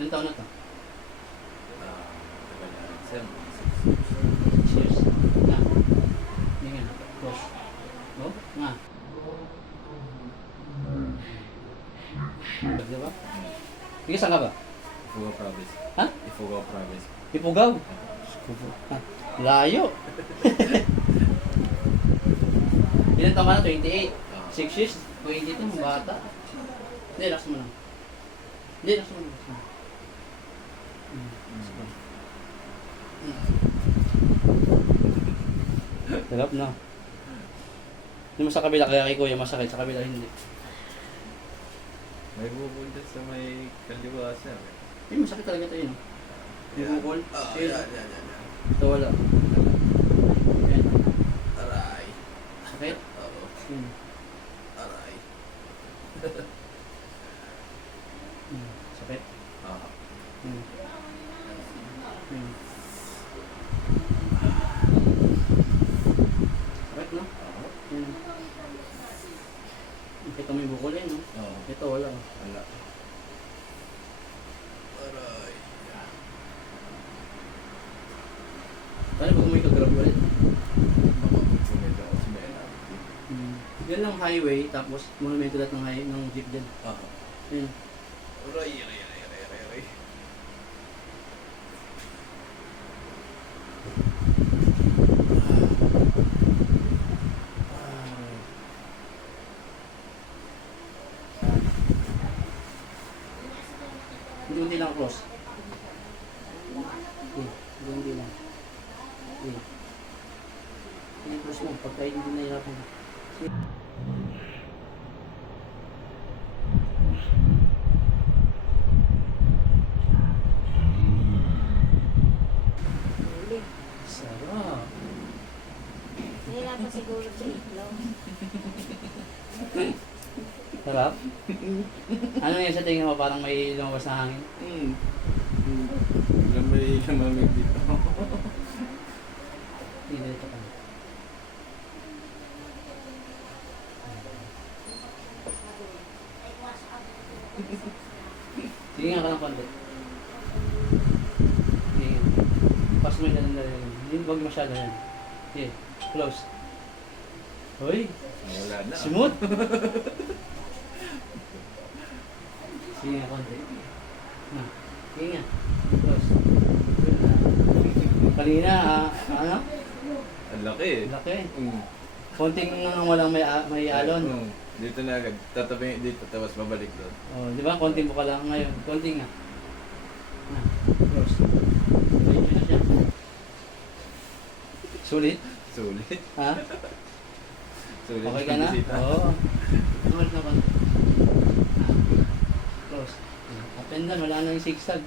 Ilang taon na to? Tagal na rin, sir. 6 years. Nga. Hindi nga. Close. Oh? Nga. Diba? Sige, saan ka ba? Ifugao Province. Ha? Ifugao Province. Ipugao? Ha? Layo. Ilan taon ka na? 28. 6 years? 22, bata. Hindi, last mo lang. Hindi, last mo lang. Sarap na. Hindi mo sa kabila, kaya kay kuya masakit, sa kabila hindi. May bubunod sa may kaliwa, sir. Hindi, masakit talaga ito yun. Yung bukol. Yan. Ito wala. Yan. Aray. Sakit? Oo. Yun. Aray. Sakit? Oo. Yun. Yun. Sakit, no? Oo. Yun. Ito may bukol eh, no? Oo. Ito wala. Wala. Aray. Paano pag may kagrab ulit? Bumid ako sa may LRT. Yan lang highway, tapos monumento lahat ng jeep dyan. Oo. Yun. Aray. Hindi lang cross. Hindi lang. Hindi cross mo, pagka hindi nahirapan ka. Sarap. Nahirapan siguro sa itlog. Sarap? Ano yun sa tingin mo? Parang may lumabas na hangin? May lamamig dito. Hindi, ito ka. Sige nga ka ng konti. Sige nga. Pas mo yung dalang. Hindi, huwag masyado yan. Sige, close. Hoy, Wala na. smooth! Sige nga, konti. Na, sige nga. Close. Kanina, ano? Ang laki eh. Laki. Konting walang may alon. Dito na agad. Tatabi dito, tapos babalik doon. Oh, di ba? Konting buka lang ngayon. Konting nga. Na, close. Medyo na siya. Sulit? Sulit. Ha? Sulit. Okay ka na? Bisita. Oo. Sulit na konti. Close. Up and down, wala nang zigzag.